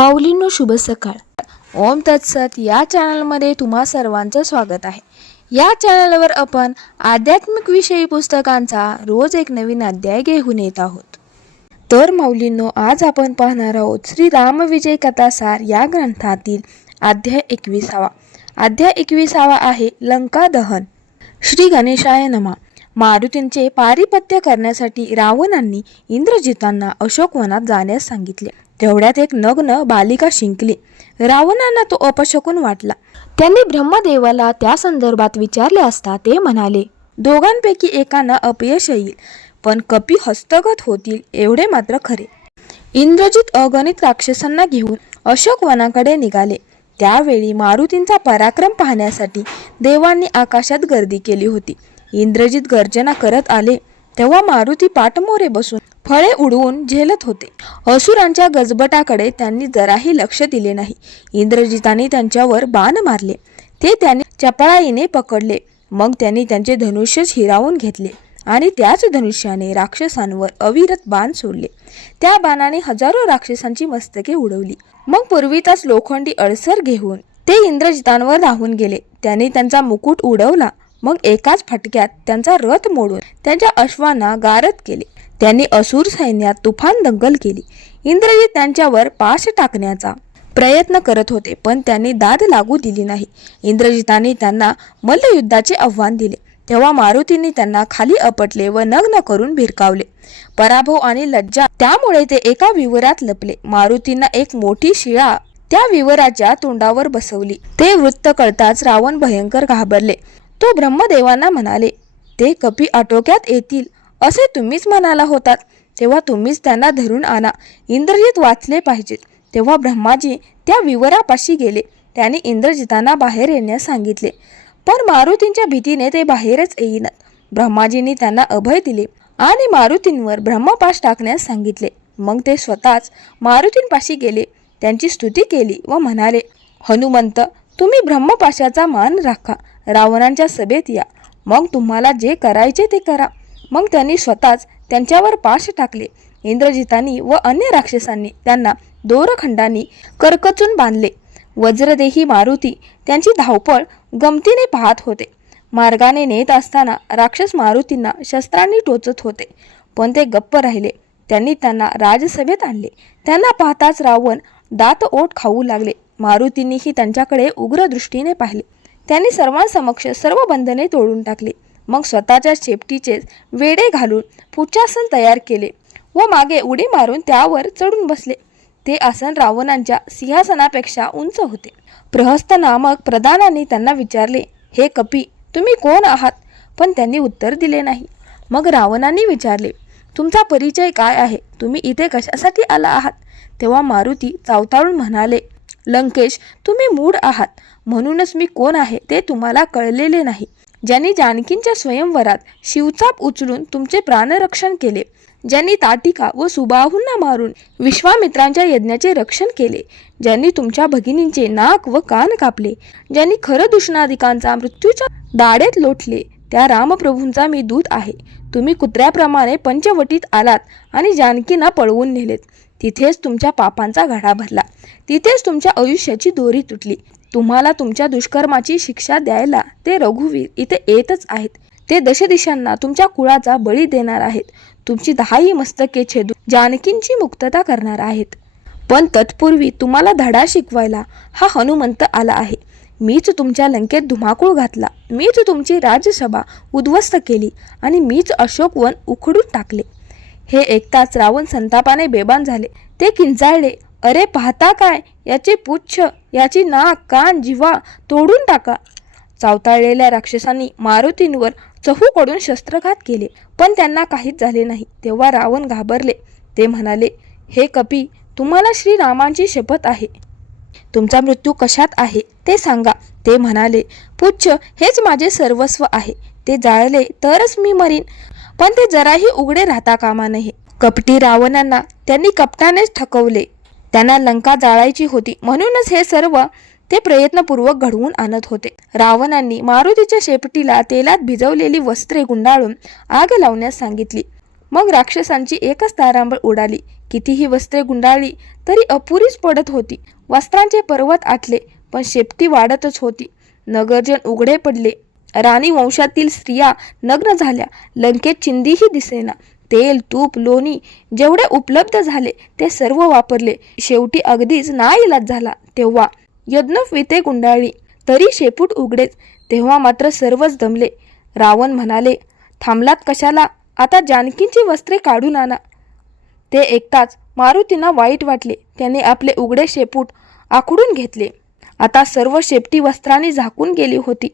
माऊलींनो शुभ सकाळ. ओम तत्सत या चॅनलमध्ये तुम्हा सर्वांचं स्वागत आहे. या चॅनलवर आपण आध्यात्मिक विषयी पुस्तकांचा रोज एक नवीन अध्याय घेऊन येत आहोत. तर माऊलींनो आज आपण पाहणार आहोत श्री रामविजय कथासार या ग्रंथातील अध्याय एकविसावा. अध्याय एकविसावा आहे लंका दहन. श्री गणेशाय नमा. मारुतींचे पारिपत्य करण्यासाठी रावणांनी इंद्रजितांना अशोकवनात जाण्यास सांगितले. तेवढ्यात एक नग्न बालिका शिंकली. रावणांना तो अपशकून वाटला. त्यांनी ब्रह्मदेवाला त्या संदर्भात विचारले असता ते म्हणाले दोघांपैकी एकांना अपयश येईल पण कपी हस्तगत होतील एवढे मात्र खरे इंद्रजित अगणित राक्षसांना घेऊन अशोकवनाकडे निघाले. त्यावेळी मारुतींचा पराक्रम पाहण्यासाठी देवांनी आकाशात गर्दी केली होती. इंद्रजित गर्जना करत आले. तेव्हा मारुती पाठमोरे बसून फळे उडवून झेलत होते. असुरांच्या गजबटाकडे त्यांनी जराही लक्ष दिले नाही. इंद्रजिताने त्यांच्यावर बाण मारले. ते त्यांनी चपळाईने पकडले. मग त्यांनी त्यांचे धनुष्यच हिरावून घेतले आणि त्याच धनुष्याने राक्षसांवर अविरत बाण सोडले. त्या बाणाने हजारो राक्षसांची मस्तके उडवली. मग पूर्वीचाच लोखंडी अडसर घेऊन ते इंद्रजितांवर धावून गेले. त्यांनी त्यांचा मुकुट उडवला. मग एकाच फटक्यात त्यांचा रथ मोडून त्यांच्या अश्वांना गारद केले. त्यांनी असुर सैन्यात तुफान दंगल केली. इंद्रजीत त्यांच्यावर पाश टाकण्याचा प्रयत्न करत होते पण त्यांनी दाद लागू दिली नाही. इंद्रजिताने त्यांना मल्लयुद्धाचे आव्हान दिले. तेव्हा मारुतींनी त्यांना खाली अपटले व नग्न करून भिरकावले. पराभव आणि लज्जा त्यामुळे ते एका विवरात लपले. मारुतींना एक मोठी शिळा त्या विवराच्या तोंडावर बसवली. ते वृत्त कळताच रावण भयंकर घाबरले. तो ब्रह्मदेवांना म्हणाले ते कपी आटोक्यात येतील असे तुम्हीच म्हणाला होतात. तेव्हा तुम्हीच त्यांना धरून आणा. इंद्रजित वाचले पाहिजेत. तेव्हा ब्रह्माजी त्या विवरापाशी गेले. त्याने इंद्रजितांना बाहेर येण्यास सांगितले. पण मारुतींच्या भीतीने ते बाहेरच येईनात. ब्रह्माजींनी त्यांना अभय दिले आणि मारुतींवर ब्रह्मपाश टाकण्यास सांगितले. मग ते स्वतःच मारुतींपाशी गेले. त्यांची स्तुती केली व म्हणाले हनुमंत तुम्ही ब्रह्मपाशाचा मान राखा. रावणांच्या सभेत या. मग तुम्हाला जे करायचे ते करा. मग त्यांनी स्वतःच त्यांच्यावर पाश टाकले. इंद्रजितांनी व अन्य राक्षसांनी त्यांना दोरखंडांनी करकचून बांधले. वज्रदेही मारुती त्यांची धावपळ गमतीने पाहत होते. मार्गाने नेत असताना राक्षस मारुतींना शस्त्रांनी टोचत होते. पण ते गप्प राहिले. त्यांनी त्यांना राजसभेत आणले. त्यांना पाहताच रावण दात ओठ खाऊ लागले. मारुतींनीही त्यांच्याकडे उग्र दृष्टीने पाहिले. त्यांनी सर्वांसमक्ष सर्व बंधने तोडून टाकली. मग स्वतःच्या शेपटीचे वेडे घालून पुच्छासन तयार केले व मागे उडी मारून त्यावर चढून बसले. ते आसन रावणांच्या सिंहासनापेक्षा उंच होते. प्रहस्त नामक प्रधानाने त्यांना विचारले हे कपी तुम्ही कोण आहात? पण त्यांनी उत्तर दिले नाही. मग रावणाने विचारले तुमचा परिचय काय आहे? तुम्ही इथे कशासाठी आला आहात? तेव्हा मारुती चावताळून म्हणाले लंकेश तुम्ही मूड आहात. म्हणूनच मी कोण आहे ते तुम्हाला कळलेले नाही. ज्यांनी जानकींच्या स्वयंवरात शिवचाप उचलून तुमचे प्राणरक्षण केले ज्यांनी ताटिका व सुबाहूंना मारून विश्वामित्रांच्या यज्ञाचे रक्षण केले ज्यांनी तुमच्या भगिनींचे नाक व कान कापले ज्यांनी खरं दुष्णाधिकांचा मृत्यूच्या दाढेत लोटले त्या रामप्रभूंचा मी दूत आहे. तुम्ही कुत्र्याप्रमाणे पंचवटीत आलात आणि जानकींना पळवून नेलेत. तिथेच तुमच्या पापांचा घडा भरला. तिथेच तुमच्या आयुष्याची दोरी तुटली. तुम्हाला तुमच्या दुष्कर्माची शिक्षा द्यायला ते रघुवीर इथे येतच आहेत. ते दशदिशांना तुमच्या कुळाचा बळी देणार आहेत. तुमची दहाही मस्तके छेदून जानकींची मुक्तता करणार आहेत. पण तत्पूर्वी तुम्हाला धडा शिकवायला हा हनुमंत आला आहे. मीच तुमच्या लंकेत धुमाकूळ घातला. मीच तुमची राजसभा उद्ध्वस्त केली आणि मीच अशोकवन उखडून टाकले. हे ऐकताच रावण संतापाने बेबान झाले. ते किंचाळले अरे पाहता काय? याचे पुच्छ याची नाक कान जिवा तोडून टाका. चावताळलेल्या राक्षसांनी मारुतींवर चहूकडून शस्त्रघात केले पण त्यांना काहीच झाले नाही. तेव्हा रावण घाबरले. ते म्हणाले हे कपी तुम्हाला श्रीरामांची शपथ आहे. तुमचा मृत्यू कशात आहे ते सांगा. ते म्हणाले पुच्छ हेच माझे सर्वस्व आहे. ते जाळले तरच मी मरीन. पण ते जराही उघडे राहता कामा नये. कपटी रावणांना त्यांनी कपटानेच ठकवले. त्यांना लंका जाळायची होती. म्हणूनच हे सर्व ते प्रयत्नपूर्वक घडवून आणत होते. रावणांनी मारुतीच्या शेपटीला तेलात भिजवलेली वस्त्रे गुंडाळून आग लावण्यास सांगितली. मग राक्षसांची एकच तारांबळ उडाली. कितीही वस्त्रे गुंडाळली तरी अपुरीच पडत होती. वस्त्रांचे पर्वत आटले पण शेपटी वाढतच होती. नगरजन उघडे पडले. राणी वंशातील स्त्रिया नग्न झाल्या. लंकेत चिंदीही दिसेना. तेल तूप लोणी जेवढे उपलब्ध झाले ते सर्व वापरले. शेवटी अगदीच नाईलाज झाला. तेव्हा यज्ञविते गुंडाळली. तरी शेपूट उघडेच. तेव्हा मात्र सर्वच दमले. रावण म्हणाले थांबलात कशाला? आता जानकींची वस्त्रे काढून आणा. ते एकताच मारुतींना वाईट वाटले. त्याने आपले उघडे शेपूट आखडून घेतले. आता सर्व शेपटी वस्त्रांनी झाकून गेली होती.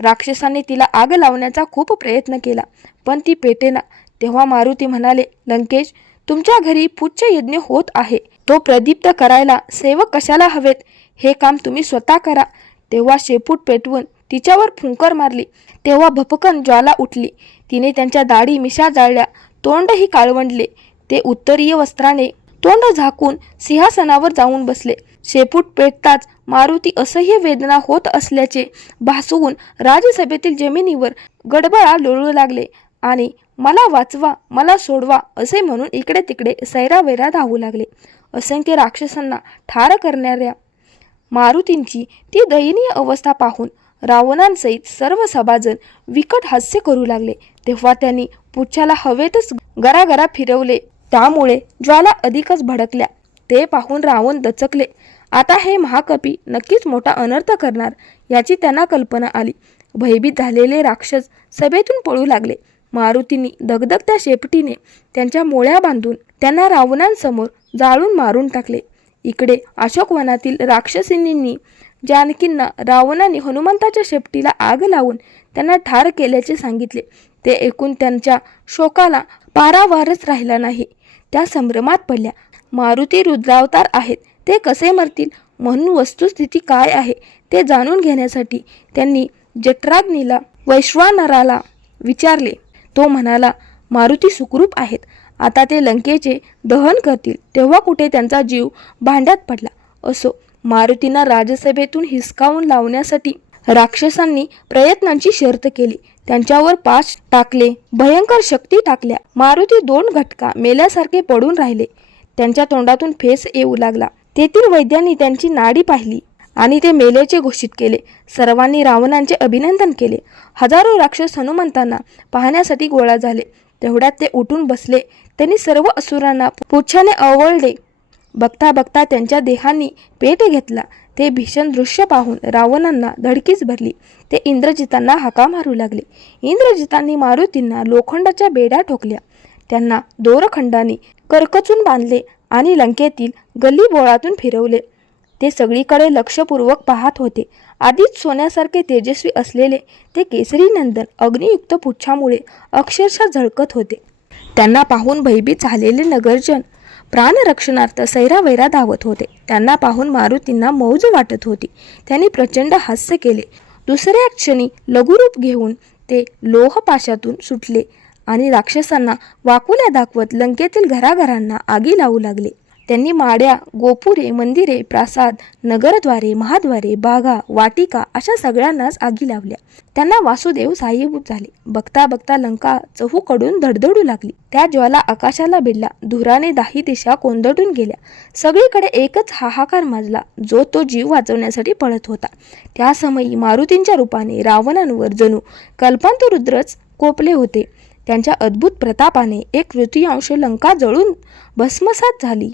राक्षसाने तिला आग लावण्याचा खूप प्रयत्न केला पण ती पेटेना तेव्हा मारुती म्हणाले लंकेश तुमच्या घरी पुच्छ यज्ञ होत आहे. तो प्रदीप्त करायला सेवक कशाला हवेत? हे काम तुम्ही स्वतः करा. तेव्हा शेपूट पेटवून तिच्यावर फुंकर मारली. तेव्हा भपकन ज्वाला उठली. तिने त्यांच्या दाढी मिशा जाळल्या. तोंडही काळवंडले. ते उत्तरीय वस्त्राने तोंड झाकून सिंहासनावर जाऊन बसले. शेपूट पेटताच मारुती असह्य वेदना होत असल्याचे भासवून राज्यसभेतील जमिनीवर गडबडा लोळू लागले. आणि मला वाचवा मला सोडवा असे म्हणून इकडे तिकडे सैरावैरा धावू लागले. असंख्य राक्षसांना ठार करणाऱ्या मारुतींची ती दयनीय अवस्था पाहून रावणांसहित सर्व सभाजन विकट हास्य करू लागले. तेव्हा त्यांनी पुच्छाला हवेतच गरागरा फिरवले. त्यामुळे ज्वाला अधिकच भडकल्या. ते पाहून रावण दचकले. आता हे महाकपी नक्कीच मोठा अनर्थ करणार याची त्यांना कल्पना आली. भयभीत झालेले राक्षस सभेतून पळू लागले. मारुतींनी धगधगत्या शेपटीने त्यांच्या मोळ्या बांधून त्यांना रावणांसमोर जाळून मारून टाकले. इकडे अशोकवनातील राक्षसिनींनी जानकींना रावणाने हनुमंताच्या शेपटीला आग लावून त्यांना ठार केल्याचे सांगितले. ते ऐकून त्यांच्या शोकाला पारावारच राहिला नाही. त्या संभ्रमात पडल्या. मारुती रुद्रावतार आहेत. ते कसे मरतील? म्हणून वस्तुस्थिती काय आहे? ते जाणून घेण्यासाठी त्यांनी जठराग्नीला वैश्वानराला विचारले. तो म्हणाला मारुती सुखरूप आहेत. आता ते लंकेचे दहन करतील. तेव्हा कुठे त्यांचा जीव भांड्यात पडला. असो मारुतींना राजसभेतून हिसकावून लावण्यासाठी राक्षसांनी प्रयत्नांची शर्त केली. त्यांच्यावर पाच टाकले भयंकर शक्ती टाकल्या. मारुती दोन घटका मेल्यासारखे पडून राहिले. त्यांच्या तोंडातून फेस येऊ लागला. तेथील वैद्यांनी त्यांची नाडी पाहिली. आणि ते मेल्याचे घोषित केले. सर्वांनी रावणांचे अभिनंदन केले. हजारो राक्षस हनुमंतांना पाहण्यासाठी गोळा झाले. तेवढ्यात ते उठून बसले. त्यांनी सर्व असुरांना पुच्छाने आवळले. बघता बघता त्यांच्या देहांनी पेट घेतला. ते भीषण दृश्य पाहून रावणांना धडकीच भरली. ते इंद्रजितांना हाका मारू लागले. इंद्रजितांनी मारुतींना लोखंडाच्या बेड्या ठोकल्या. त्यांना दोरखंडाने करकचून बांधले आणि लंकेतील गल्ली बोळातून फिरवले. ते सगळीकडे लक्षपूर्वक पाहत होते. आधीच सोन्यासारखे तेजस्वी असलेले ते केसरी नंदन अग्नियुक्त पुच्छामुळे अक्षरशः झळकत होते. त्यांना पाहून भयभीत झालेले नगरजन प्राणरक्षणार्थ सैरावैरा धावत होते. त्यांना पाहून मारुतींना मौज वाटत होती. त्यांनी प्रचंड हास्य केले. दुसऱ्या क्षणी लघुरूप घेऊन ते लोहपाशातून सुटले आणि राक्षसांना वाकुल्या दाखवत लंकेतील घराघरांना आगी लावू लागले. त्यांनी माड्या गोपुरे मंदिरे प्रासाद नगरद्वारे महाद्वारे बागा वाटिका अशा सगळ्यांनाच आगी लावल्या. त्यांना वासुदेव साह्यभूत झाले. बघता बघता लंका चहूकडून धडधडू लागली. त्या ज्वाला आकाशाला भिडला धुराने दाही दिशा कोंदटून गेल्या. सगळीकडे एकच हाहाकार माजला. जो तो जीव वाचवण्यासाठी पळत होता. त्या समयी मारुतींच्या रूपाने रावणांवर जणू कल्पांतरुद्रच कोपले होते. त्यांच्या अद्भुत प्रतापाने एक तृतीयांश लंका जळून भस्मसात झाली.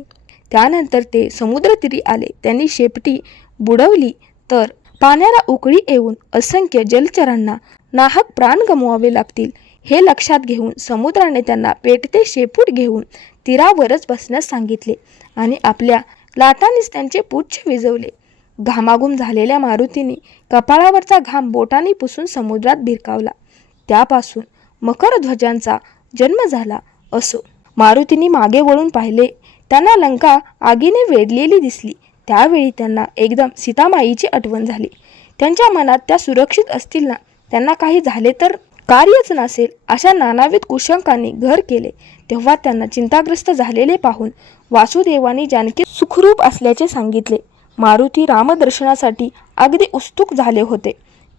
त्यानंतर ते समुद्रतीरी आले. त्यांनी शेपटी बुडवली तर पाण्याला उकळी येऊन असंख्य जलचरांना नाहक प्राण गमवावे लागतील. हे लक्षात घेऊन समुद्राने त्यांना पेटते शेपूट घेऊन तीरावरच बसण्यास सांगितले आणि आपल्या लाटांनीच त्यांचे पुच्छ विजवले. घामाघूम झालेल्या मारुतीने कपाळावरचा घाम बोटाने पुसून समुद्रात भिरकावला. त्यापासून मकरध्वजांचा जन्म झाला असो. मारुतींनी मागे वळून पाहिले त्यांना लंका आगीने वेढलेली दिसली. त्यावेळी त्यांना एकदम सीतामाईची आठवण झाली. त्यांच्या मनात त्या सुरक्षित असतील ना त्यांना काही झाले तर? कार्यच नसेल अशा नानाविध कुशंकांनी घर केले. तेव्हा त्यांना चिंताग्रस्त झालेले पाहून वासुदेवानी जानकी सुखरूप असल्याचे सांगितले. मारुती रामदर्शनासाठी अगदी उत्सुक झाले होते.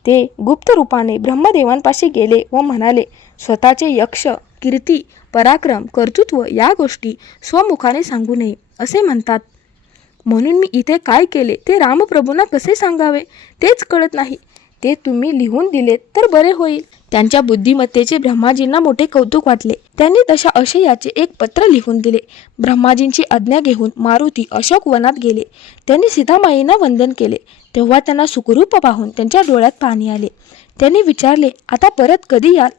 ते गुप्त रूपाने ब्रह्मदेवांपाशी गेले व म्हणाले स्वतःचे यक्ष कीर्ती पराक्रम कर्तृत्व या गोष्टी स्वमुखाने सांगू नये असे म्हणतात. म्हणून मी इथे काय केले ते रामप्रभूंना कसे सांगावे तेच कळत नाही. ते तुम्ही लिहून दिलेत तर बरे होईल. त्यांच्या बुद्धिमत्तेचे ब्रह्माजींना मोठे कौतुक वाटले. त्यांनी तशा अशयाचे एक पत्र लिहून दिले. ब्रह्माजींची आज्ञा घेऊन मारुती अशोक वनात गेले. त्यांनी सीतामाईंना वंदन केले. तेव्हा त्यांना सुखरूप पाहून त्यांच्या डोळ्यात पाणी आले. त्यांनी विचारले आता परत कधी याल?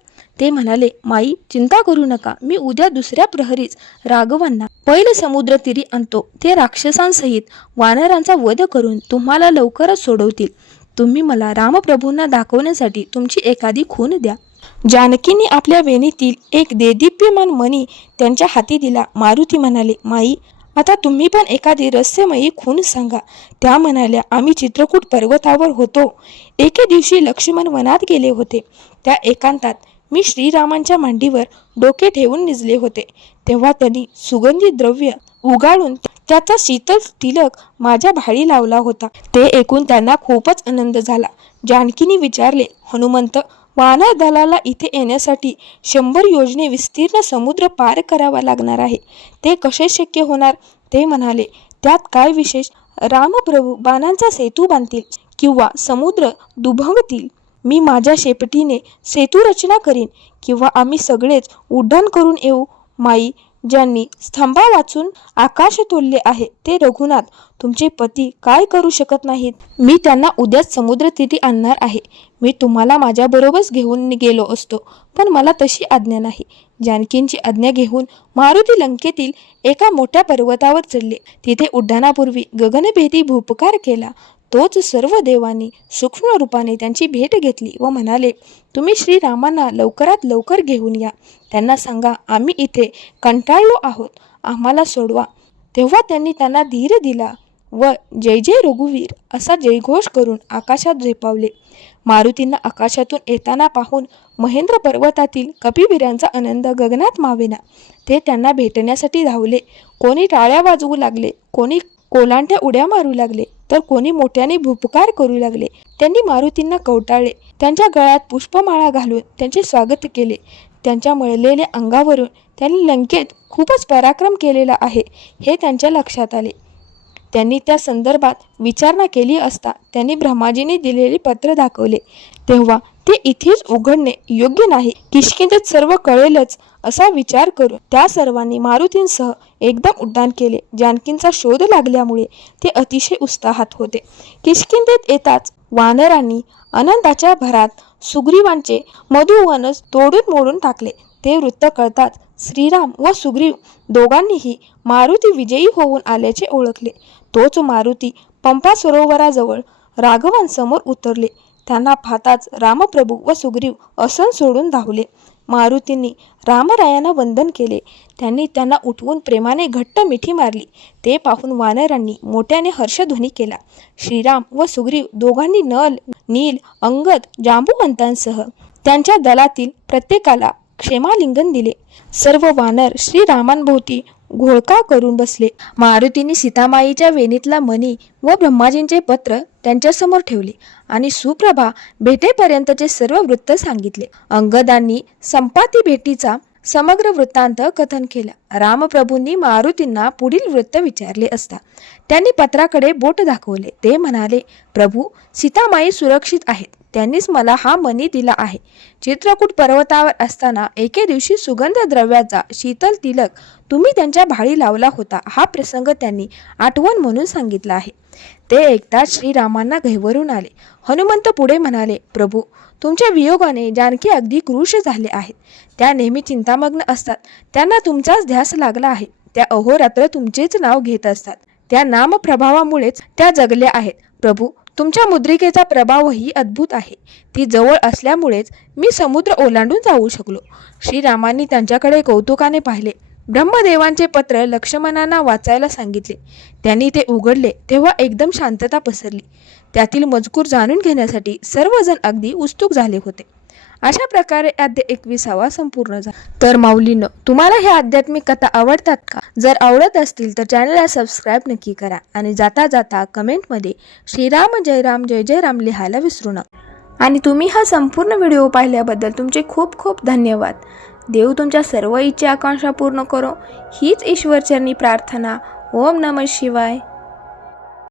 ते म्हणाले माई चिंता करू नका. मी उद्या दुसऱ्या प्रहरीच राघवांना पैल समुद्र तिरी आणतो. ते राक्षसांसहित वानरांचा वध करून तुम्हाला लवकरच सोडवतील. तुम्ही मला रामप्रभूंना दाखवण्यासाठी तुमची एखादी खून द्या. जानकीने आपल्या वेणीतील एक देदीप्यमान मणी त्यांच्या हाती दिला. मारुती म्हणाले माई आता तुम्ही पण एखादी रहस्यमयी खून सांगा. त्या म्हणाल्या आम्ही चित्रकूट पर्वतावर होतो. एके दिवशी लक्ष्मण वनात गेले होते. त्या एकांतात मी श्रीरामांच्या मांडीवर डोके ठेवून निजले होते. तेव्हा त्यांनी सुगंधी द्रव्य उगाळून त्याचा शीतल तिलक माझ्या भाळी लावला होता. ते ऐकून त्यांना खूपच आनंद झाला. जानकीने विचारले हनुमंत वानर दलाला इथे येण्यासाठी शंभर योजने विस्तीर्ण समुद्र पार करावा लागणार आहे. ते कसे शक्य होणार? ते म्हणाले त्यात काय विशेष? रामप्रभू बाणांचा सेतू बांधतील किंवा समुद्र दुभंगतील. मी माझ्या शेपटीने सेतू रचना करीन किंवा आम्ही सगळेच उड्डाण करून येऊ. माई ज्यांनी स्तंभा वाचून आकाश तोलले आहे ते रघुनाथ तुमचे पती काय करू शकत नाहीत? मी त्यांना उद्याच समुद्र तिथे आणणार आहे. मी तुम्हाला माझ्याबरोबरच घेऊन गेलो असतो पण मला तशी आज्ञा नाही. जानकींची आज्ञा घेऊन मारुती लंकेतील एका मोठ्या पर्वतावर चढले. तिथे उड्डाणापूर्वी गगनभेदी भूपकार केला. तोच सर्व देवांनी सूक्ष्म रूपाने त्यांची भेट घेतली व म्हणाले तुम्ही श्रीरामांना लवकरात लवकर घेऊन या. त्यांना सांगा आम्ही इथे कंटाळलो आहोत. आम्हाला सोडवा. तेव्हा त्यांनी त्यांना धीर दिला व जय जय रघुवीर असा जयघोष करून आकाशात झेपावले. मारुतींना आकाशातून येताना पाहून महेंद्र पर्वतातील कपिवीरांचा आनंद गगनात मावेना. ते त्यांना भेटण्यासाठी धावले. कोणी टाळ्या वाजवू लागले कोणी कोलांट्या उड्या मारू लागले. तर कोणी मोठ्याने भूपकार करू लागले. त्यांनी मारुतींना कवटाळले. त्यांच्या गळ्यात पुष्पमाळा घालून त्यांचे स्वागत केले. त्यांच्या मळलेल्या अंगावरून त्यांनी लंकेत खूपच पराक्रम केलेला आहे हे त्यांच्या लक्षात आले. त्यांनी त्या संदर्भात विचारणा केली असता त्यांनी ब्रह्माजीने दिलेले पत्र दाखवले. तेव्हा ते इथेच उघडणे योग्य नाही. किशकिंदत सर्व कळेलच असा विचार करून त्या सर्वांनी मारुतींसह एकदम उड्डाण केले. जानकींचा शोध लागल्यामुळे ते अतिशय उत्साहात होते. किशकिंदेत येताच वानरांनी आनंदाच्या भरात सुग्रीवांचे मधुवनच तोडून मोडून टाकले. ते वृत्त कळताच श्रीराम व सुग्रीव दोघांनीही मारुती विजयी होऊन आल्याचे ओळखले. तोच मारुती पंपा सरोवराजवळ राघवांसमोर उतरले. त्यांना पाहताच रामप्रभू व सुग्रीव असन सोडून धावले. मारुतींनी रामरायांना वंदन केले. त्यांनी त्यांना उठवून प्रेमाने घट्ट मिठी मारली. ते पाहून वानरांनी मोठ्याने हर्षध्वनी केला. श्रीराम व सुग्रीव दोघांनी नल नील अंगद जांबुवंतांसह त्यांच्या दलातील प्रत्येकाला क्षेमालिंगन दिले. सर्व वानर श्रीरामांभोवती घोळका करून बसले. मारुतीने सीतामाईच्या वेणीतला मणी व ब्रह्माजींचे पत्र त्यांच्यासमोर ठेवले आणि सुप्रभा भेटेपर्यंतचे सर्व वृत्त सांगितले. अंगदांनी संपाती भेटीचा समग्र वृत्तांत कथन केला. रामप्रभूंनी मारुतींना पुढील वृत्त विचारले असता त्यांनी पत्राकडे बोट दाखवले. ते म्हणाले प्रभू सीतामाई सुरक्षित आहेत. त्यांनीच मला हा मनी दिला आहे. चित्रकूट पर्वतावर असताना एके दिवशी सुगंध द्रव्याचा शीतल तिलक तुम्ही त्यांच्या भाळी लावला होता. हा प्रसंग त्यांनी आठवण म्हणून सांगितला आहे. ते एकदाच श्रीरामांना घैवरून आले. हनुमंत पुढे म्हणाले प्रभू तुमच्या वियोगाने जानकी अगदी क्रुश झाले आहेत. त्या नेहमी चिंतामग्न असतात. त्यांना तुमचाच ध्यास लागला आहे. त्या अहोरात्र तुमचेच नाव घेत असतात. त्या नामप्रभावामुळेच त्या जगल्या आहेत. प्रभू तुमच्या मुद्रिकेचा प्रभावही अद्भुत आहे. ती जवळ असल्यामुळेच मी समुद्र ओलांडून जाऊ शकलो. श्रीरामांनी त्यांच्याकडे कौतुकाने पाहिले. ब्रह्मदेवांचे पत्र लक्ष्मणांना वाचायला सांगितले. त्यांनी ते उघडले तेव्हा एकदम शांतता पसरली. त्यातील मजकूर जाणून घेण्यासाठी सर्वजण अगदी उत्सुक झाले होते. अशा प्रकारे अध्याय एकविसावा संपूर्ण झाला. तर माऊलीनं तुम्हाला ह्या आध्यात्मिक कथा आवडतात का? जर आवडत असतील तर चॅनलला सबस्क्राईब नक्की करा आणि जाता जाता कमेंटमध्ये श्रीराम जय राम जय जय राम लिहायला विसरू नका. आणि तुम्ही हा संपूर्ण व्हिडिओ पाहिल्याबद्दल तुमचे खूप खूप धन्यवाद. देव तुमच्या सर्व इच्छा आकांक्षा पूर्ण करो. हीच ईश्वरचरणी प्रार्थना. ओम नम शिवाय.